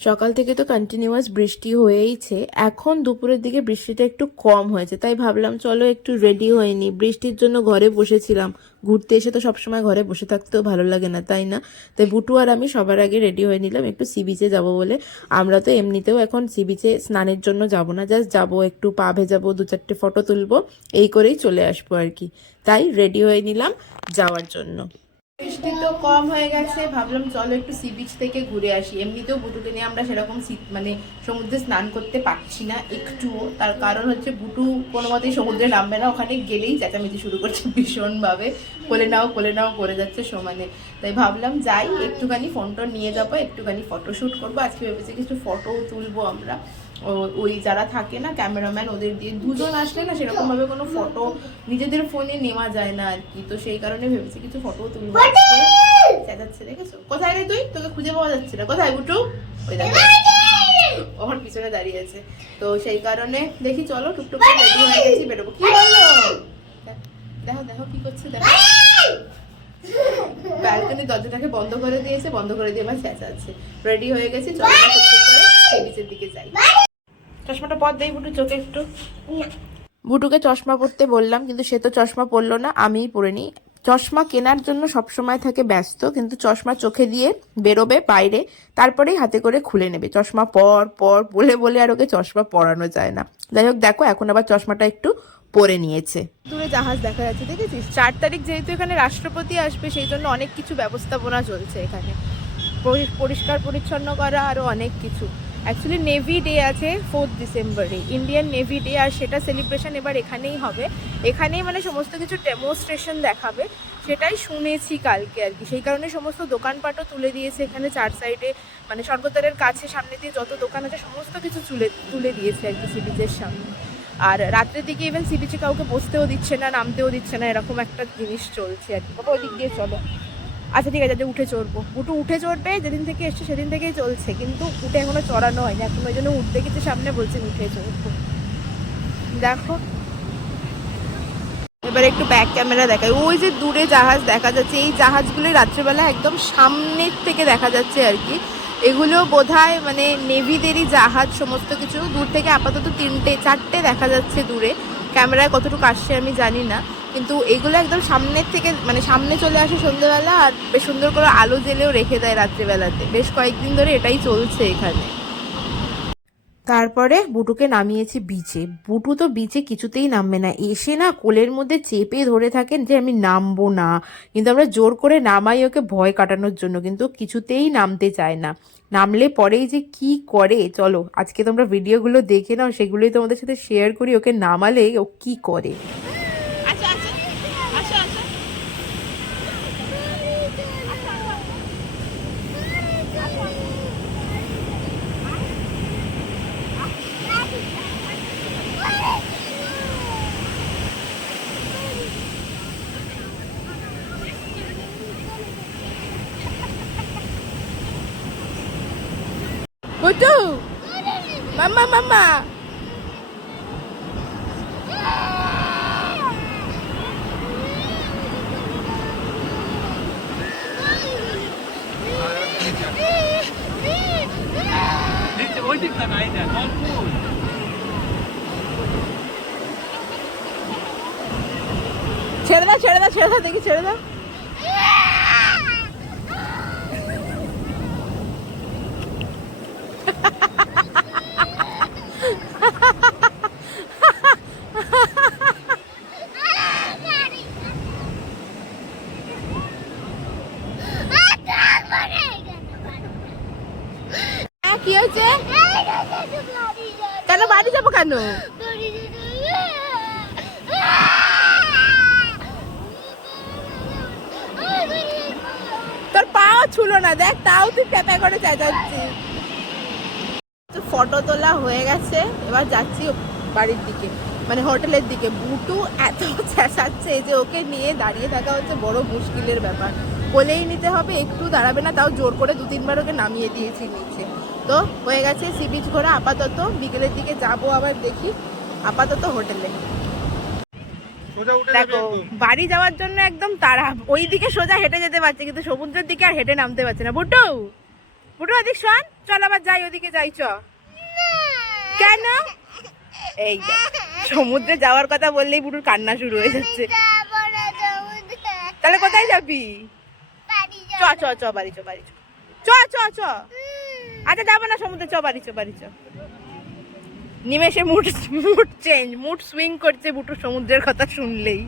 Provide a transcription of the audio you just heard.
সকাল থেকে তো কন্টিনিউয়াস বৃষ্টি হয়েইছে। এখন দুপুরের দিকে বৃষ্টিটা একটু কম হয়েছে, তাই ভাবলাম চলো একটু রেডি হয়ে নি। বৃষ্টির জন্য ঘরে বসেছিলাম, ঘুরতে এসে তো সবসময় ঘরে বসে থাকতেও ভালো লাগে না, তাই না? তাই বুটু আর আমি সবার আগে রেডি হয়ে নিলাম একটু সি বিচে যাবো বলে। আমরা তো এমনিতেও এখন সি বিচে স্নানের জন্য যাব না, জাস্ট যাবো একটু পা ভেজাবো, 2-4টে ফটো তুলবো, এই করেই চলে আসবো আর কি। তাই রেডি হয়ে নিলাম যাওয়ার জন্য। বৃষ্টি তো কম হয়ে গেছে, ভাবলাম চলো একটু সি বিচ থেকে ঘুরে আসি। এমনিতেও বুটুকে নিয়ে আমরা সেরকম মানে সমুদ্রে স্নান করতে পারছি না একটুও। তার কারণ হচ্ছে বুটু কোনো মতেই সমুদ্রে নামবে না, ওখানে গেলেই চেঁচামেচি শুরু করছে ভীষণভাবে, কোলে নাও কোলে নাও করে যাচ্ছে সমানে। তাই ভাবলাম যাই, একটুখানি ফোনটা নিয়ে যাবো, একটুখানি ফটোশ্যুট করবো। আজকে ভেবেছি কিছু ফটোও তুলবো আমরা। ওই যারা থাকে না ক্যামেরাম্যান, ওদের দিয়ে দুজন আসলে না সেরকমভাবে কোনো ফটো নিজেদের ফোনে নেওয়া যায় না আর কি। তো সেই কারণে ভেবেছি কিছু ফটো তুলবো। চেঁচাচ্ছে দেখেছো? কোথায় রে তুই? তোকে খুঁজে পাওয়া যাচ্ছে না। কোথায় বুটু? ওই দেখো আমার পিছনে দাঁড়িয়ে আছে। তো সেই কারণে দেখি চলো টুকটুক করে রেডি হয়ে গেছি, বেরোবো। কি বললো? দেখো দেখো কি করছে, দেখো ব্যালকনি দরজাটাকে বন্ধ করে দিয়েছে, বন্ধ করে দিয়ে আমার চেঁচাচ্ছে। রেডি হয়ে গেছি, চলো টুকটুক করে সেই বিচের দিকে যাই। চশমাটা পর দেই বুটু চোখে একটু। বুটুকে চশমা পরতে বললাম, কিন্তু সে তো চশমা পরলো না, আমিই পরে নিই। চশমা কেনার জন্য সবসময় থাকে ব্যস্ত, কিন্তু চশমা চোখে দিয়ে বেরোবে বাইরে, তারপরেই হাতে করে খুলে নেবে। চশমা পর পর বলে বলে আর ওকে চশমা পরানো যায় না। যাই হোক দেখো এখন আবার চশমাটা একটু পরে নিয়েছে। দূরে জাহাজ দেখা যাচ্ছে, দেখেছিস? 4 তারিখ যেহেতু এখানে রাষ্ট্রপতি আসবে, সেই জন্য অনেক কিছু ব্যবস্থাপনা চলছে এখানে, পরিষ্কার পরিচ্ছন্ন করা, আরও অনেক কিছু। অ্যাকচুয়ালি নেভি ডে আছে 4 ডিসেম্বরে, ইন্ডিয়ান নেভি ডে, আর সেটা সেলিব্রেশন এবার এখানেই হবে। এখানেই মানে সমস্ত কিছু ডেমনস্ট্রেশন দেখাবে, সেটাই শুনেছি কালকে আর কি। সেই কারণে সমস্ত দোকানপাটও তুলে দিয়েছে এখানে 4 সাইডে, মানে স্বর্গদ্বারের কাছে সামনে দিয়ে যত দোকান আছে সমস্ত কিছু তুলে দিয়েছে আর কি সি বিচের সামনে। আর রাত্রের দিকে ইভেন সি বিচে কাউকে বসতেও দিচ্ছে না, নামতেও দিচ্ছে না, এরকম একটা জিনিস চলছে আর কি। বাবা ওই দিক দিয়ে চলো। আচ্ছা ঠিক আছে, উঠে চড়বো। বুটু উঠে চড়বে, যেদিন থেকে এসছে সেদিন থেকেই চলছে, কিন্তু উঠে এখনো চড়ানো হয়নি। এখন ওই জন্য উঠতে কিছু সামনে বলছেন উঠে চড়বো। দেখো এবার একটু ব্যাক ক্যামেরা দেখায়, ওই যে দূরে জাহাজ দেখা যাচ্ছে, এই জাহাজগুলো রাত্রেবেলা একদম সামনের থেকে দেখা যাচ্ছে আর কি। এগুলো বোধহয় মানে নেভিদেরই জাহাজ সমস্ত কিছু। দূর থেকে আপাতত 3-4টে দেখা যাচ্ছে দূরে, ক্যামেরায় কতটুকু আসছে আমি জানি না, কিন্তু এগুলো একদম সামনের থেকে মানে সামনে চলে আসে সন্ধ্যেবেলা, আর বেশ সুন্দর করে আলো জ্বেলেও রেখে দেয় রাত্রেবেলাতে। বেশ কয়েকদিন ধরে এটাই চলছে এখানে। তারপরে বুটুকে নামিয়েছি বিচে। বুটু তো বিচে কিছুতেই নামবে না, এসে না কোলের মধ্যে চেপে ধরে থাকেন যে আমি নামবো না, কিন্তু আমরা জোর করে নামাই ওকে ভয় কাটানোর জন্য, কিন্তু কিছুতেই নামতে চায় না। নামলে পরেই যে কি করে চলো আজকে তোমরা ভিডিওগুলো দেখে নাও, সেগুলোই তোমাদের সাথে শেয়ার করি ওকে নামালে ও কি করে। বুটু মাম্মা মাম্মা ছেড়ে দাও ছেড়ে দাও ছেড়ে দাও, দেখি ছেড়ে দাও। কি হয়েছে? কেন বাড়ি যাবো কেন? তোর পাও ছুলো না, দেখ তাও তুই ট্যাপা করে চেঁচাচ্ছিস। ফটো তোলা হয়ে গেছে, এবার যাচ্ছি বাড়ির দিকে, মানে হোটেলের দিকে। বুটু এত চেঁচাচ্ছে যে ওকে নিয়ে দাঁড়িয়ে থাকা হচ্ছে বড় মুশকিলের ব্যাপার। কোলেই নিতে হবে, একটু দাঁড়াবে না, তাও জোর করে 2-3 বার ওকে নামিয়ে দিয়েছি নিচে। তো হয়ে গেছে সি বিচ ঘোরা, আপাতত বিকেলের দিকে যাব আবার, দেখি। আপাতত হোটেলে। দেখো বাড়ি যাওয়ার জন্য একদম তাড়া, ওই দিকে সোজা হেঁটে যেতে পারছে, কিন্তু সমুদ্রের দিকে আর হেঁটে নামতে পারছে না। বুটু বুটু ওদিক শোন, চল আবার যাই, ওদিকে যাই চ। কেন? এই দেখ, সমুদ্রে যাওয়ার কথা বললেই বুটুর কান্না শুরু হয়ে যাচ্ছে। তাহলে কোথায় যাবি? চ চ চ, বাড়ি চ, বাড়ি চ, চ চ চ। আচ্ছা যাবো না সমুদ্রে, চ বাড়ি চ, বাড়ি চ। নিমেষে মুড চেঞ্জ, মুড সুইং করছে বুটু সমুদ্রের কথা শুনলেই।